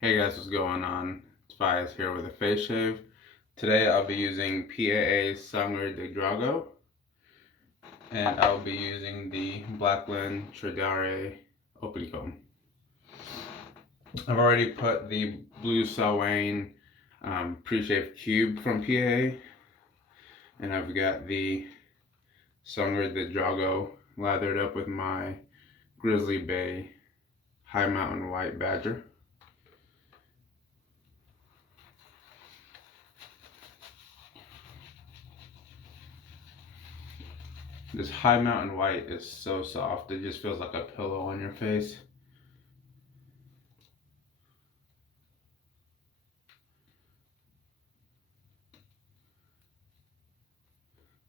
Hey guys, what's going on? It's Fias here with a face shave. Today I'll be using PAA Sangre de Drago, and I'll be using the Blackland Tradere open comb. I've already put the blue Salwain pre-shaved cube from PAA, and I've got the Sangre de Drago lathered up with my Grizzly Bay High Mountain White Badger. This High Mountain White is so soft, it just feels like a pillow on your face.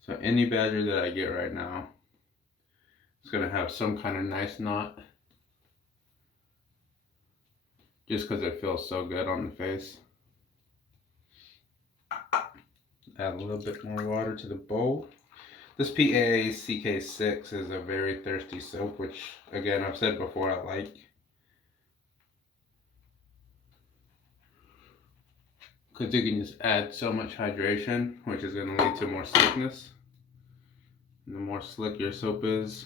So any badger that I get right now is going to have some kind of nice knot, just because it feels so good on the face. Add a little bit more water to the bowl. This PAA CK6 is a very thirsty soap, which again I've said before I like. Because you can just add so much hydration, which is going to lead to more slickness. And the more slick your soap is,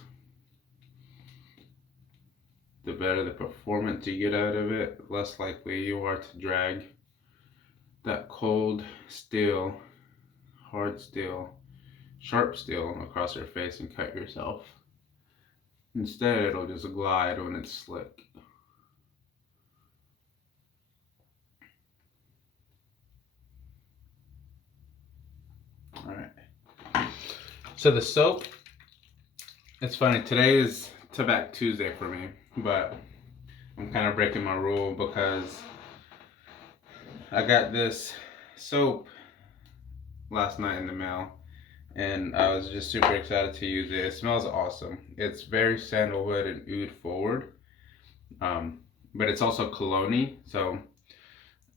the better the performance you get out of it, less likely you are to drag that cold steel, hard steel, sharp steel across your face and cut yourself. Instead, it'll just glide when it's slick. Alright. So the soap, it's funny, today is Tobacco Tuesday for me, but I'm kind of breaking my rule because I got this soap last night in the mail, and I was just super excited to use it. It smells awesome. It's very sandalwood and oud forward, but it's also cologne-y, so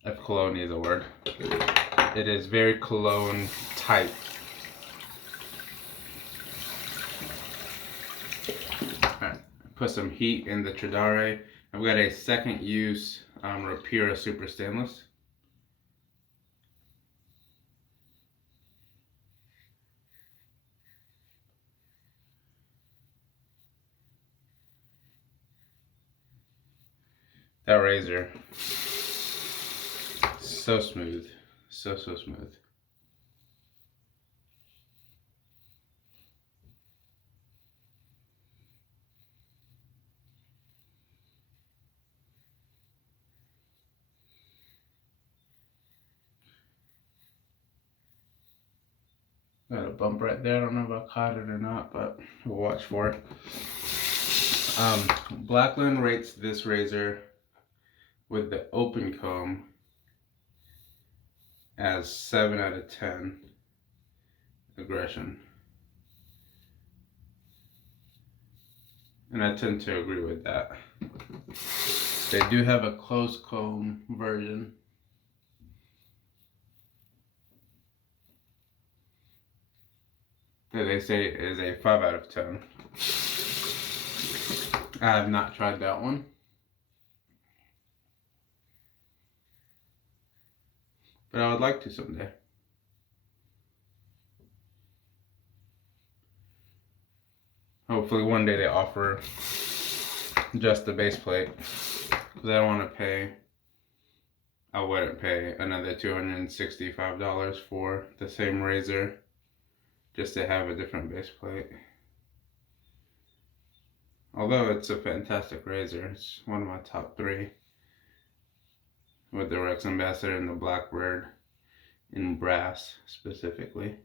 if cologne is a word, it is very cologne type. Alright, put some heat in the Tradere. I've got a second use Rapira Super Stainless. That razor, so smooth, so smooth. Got a bump right there. I don't know if I caught it or not, but we'll watch for it. Blackland rates this razor with the open comb as 7 out of 10 aggression. And I tend to agree with that. They do have a close comb version. That they say is a 5 out of 10. I have not tried that one. But I would like to someday. Hopefully one day they offer just the base plate. Because I don't want to pay, I wouldn't pay another $265 for the same razor just to have a different base plate. Although it's a fantastic razor, it's one of my top 3. With the Rex Ambassador and the Blackbird in brass specifically.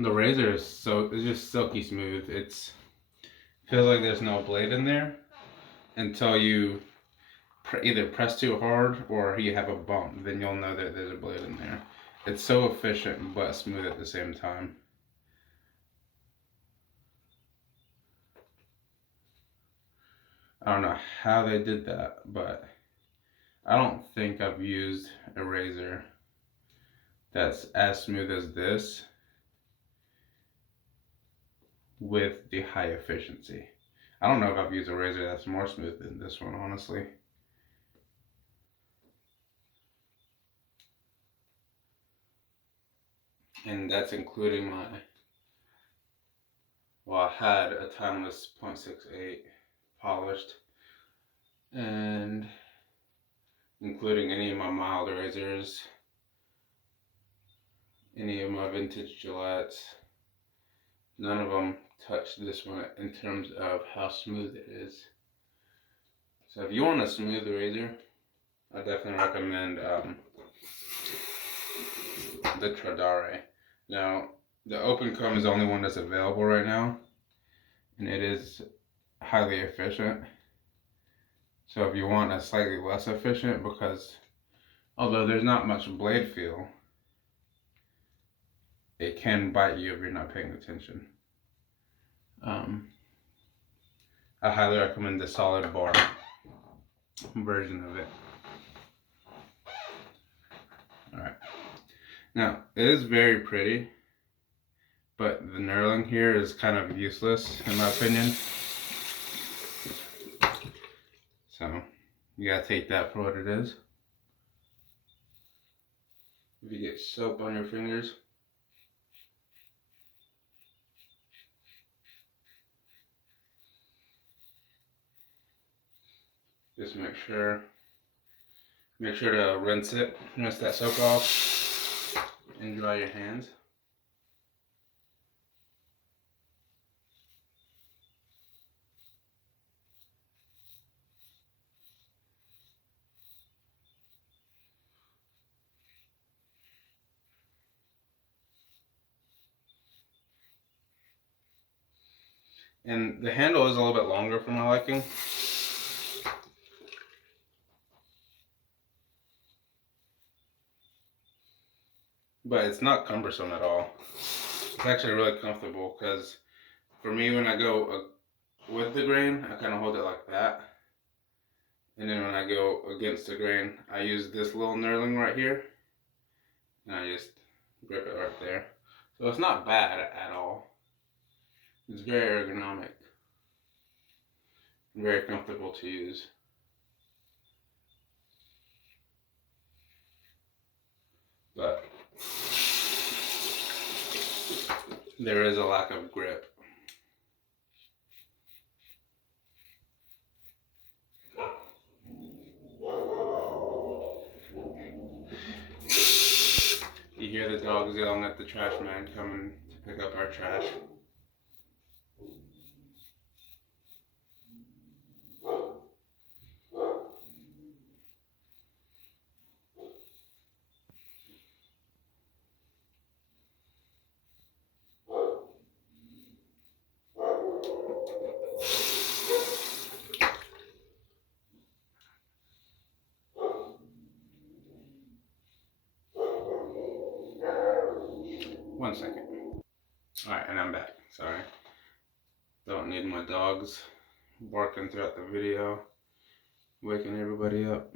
The razor is it's just silky smooth. It's feels like there's no blade in there until you either press too hard or you have a bump. Then you'll know that there's a blade in there. It's so efficient but smooth at the same time. I don't know how they did that, but I don't think I've used a razor that's as smooth as this with the high efficiency. I don't know if I've used a razor that's more smooth than this one, honestly. And that's including my, well, I had a timeless 0.68 polished, and including any of my mild razors, any of my vintage Gillettes. None of them touch this one in terms of how smooth it is. So if you want a smooth razor, I definitely recommend the Tradere. Now, the open comb is the only one that's available right now, and it is highly efficient. So if you want a slightly less efficient, because although there's not much blade feel, it can bite you if you're not paying attention. I highly recommend the solid bar version of it. Alright. Now, it is very pretty, but the knurling here is kind of useless in my opinion. So, you gotta take that for what it is. If you get soap on your fingers, just make sure to rinse that soap off, and dry your hands. And the handle is a little bit longer for my liking. But it's not cumbersome at all. It's actually really comfortable, because for me, when I go with the grain, I kind of hold it like that. And then when I go against the grain, I use this little knurling right here. And I just grip it right there. So it's not bad at all. It's very ergonomic. Very comfortable to use. But there is a lack of grip. You hear the dogs yelling at the trash man coming to pick up our trash. 1 second. Alright, and I'm back. Sorry. Don't need my dogs barking throughout the video, waking everybody up.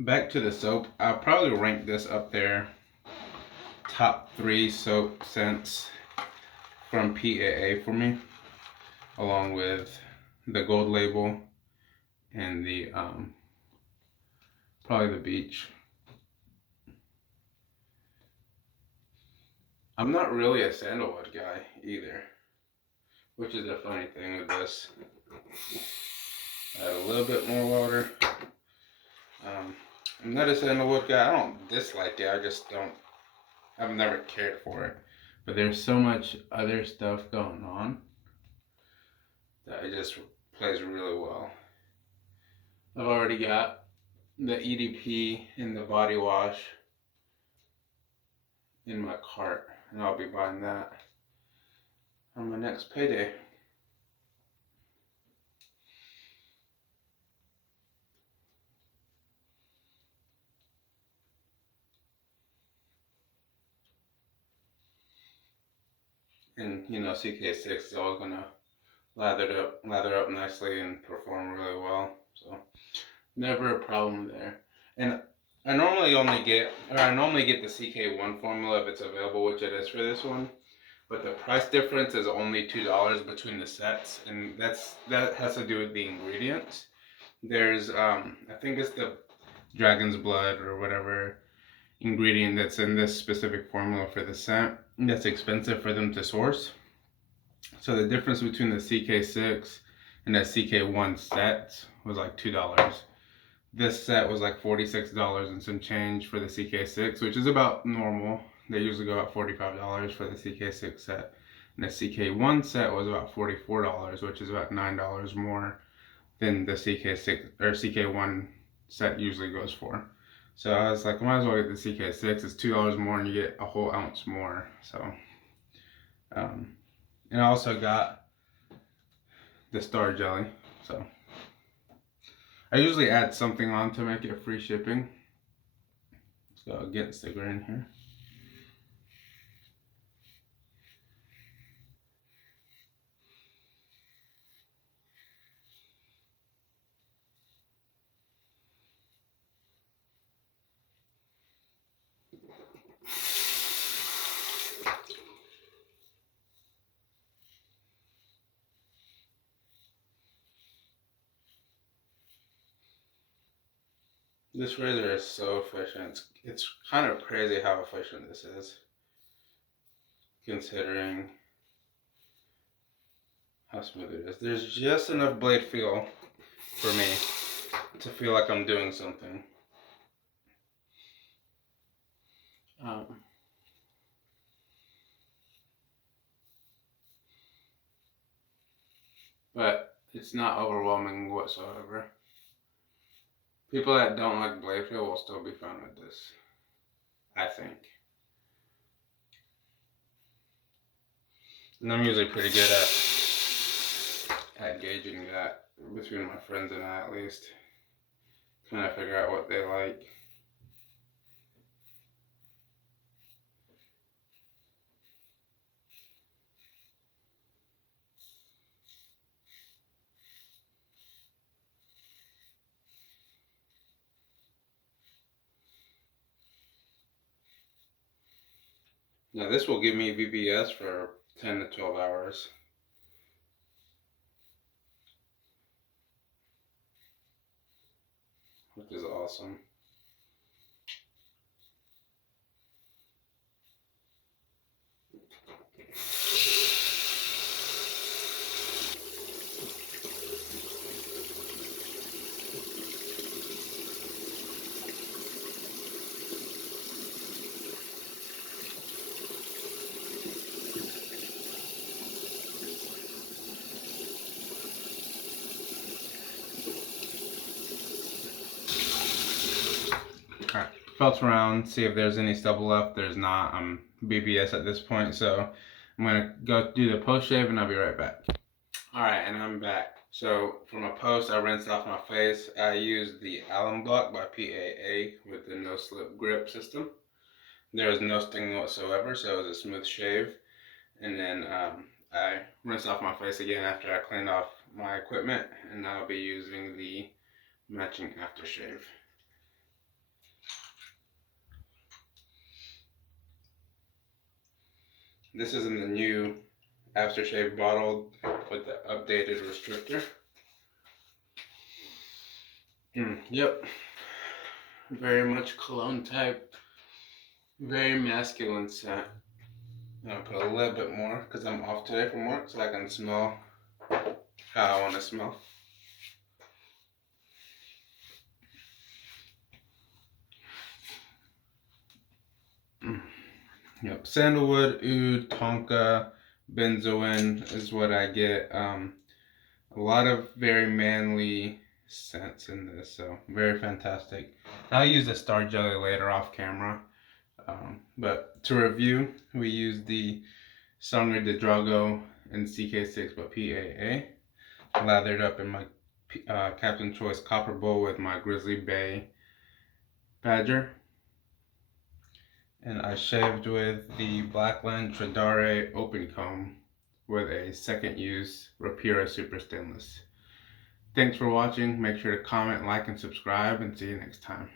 Back to the soap. I'll probably rank this up there. Top 3 soap scents from PAA for me, along with the Gold Label and the probably the Beach. I'm not really a sandalwood guy either, which is a funny thing with this. Add a little bit more water. I'm not a sandalwood guy. I don't dislike it. I just don't. I've never cared for it. But there's so much other stuff going on that it just plays really well. I've already got the EDP and the body wash in my cart, and I'll be buying that on my next payday. And you know, CK6 is always gonna lather up nicely and perform really well. So never a problem there. And I normally get the CK1 formula if it's available, which it is for this one. But the price difference is only $2 between the sets, and that has to do with the ingredients. There's I think it's the dragon's blood or whatever ingredient that's in this specific formula for the scent that's expensive for them to source. So the difference between the CK6 and the CK1 sets was like $2. This set was like $46 and some change for the CK6, which is about normal. They usually go about $45 for the CK6 set. And the CK1 set was about $44, which is about $9 more than the CK6 or CK1 set usually goes for. So I was like, I might as well get the CK6. It's $2 more and you get a whole ounce more. So, and I also got the star jelly. So I usually add something on to make it free shipping. So I'll get Sangre in here. This razor is so efficient. It's kind of crazy how efficient this is, considering how smooth it is. There's just enough blade feel for me to feel like I'm doing something. But it's not overwhelming whatsoever. People that don't like blade feel will still be fine with this, I think. And I'm usually pretty good at gauging that between my friends and I, at least. Kind of figure out what they like. Now this will give me VBS for 10 to 12 hours. Which is awesome. Alright, felt around, see if there's any stubble left. There's not. I'm BBS at this point, so I'm gonna go do the post shave and I'll be right back. Alright, and I'm back. So for my post, I rinsed off my face. I used the Alum Block by PAA with the no slip grip system. There was no sting whatsoever, so it was a smooth shave. And then I rinsed off my face again after I cleaned off my equipment, and I'll be using the matching aftershave. This is in the new aftershave bottle with the updated restrictor. Yep, very much cologne type, very masculine scent. I'm gonna put a little bit more because I'm off today from work, so I can smell how I want to smell. Yep, sandalwood, oud, tonka, benzoin is what I get. A lot of very manly scents in this, so very fantastic. I'll use the star jelly later off camera. But to review, we use the Sangre de Drago and CK6 by PAA. Lathered up in my Captain Choice copper bowl with my Grizzly Bay Badger. And I shaved with the Blackland Tradere open comb with a second use Rapira Super Stainless. Thanks for watching. Make sure to comment, like, and subscribe, and see you next time.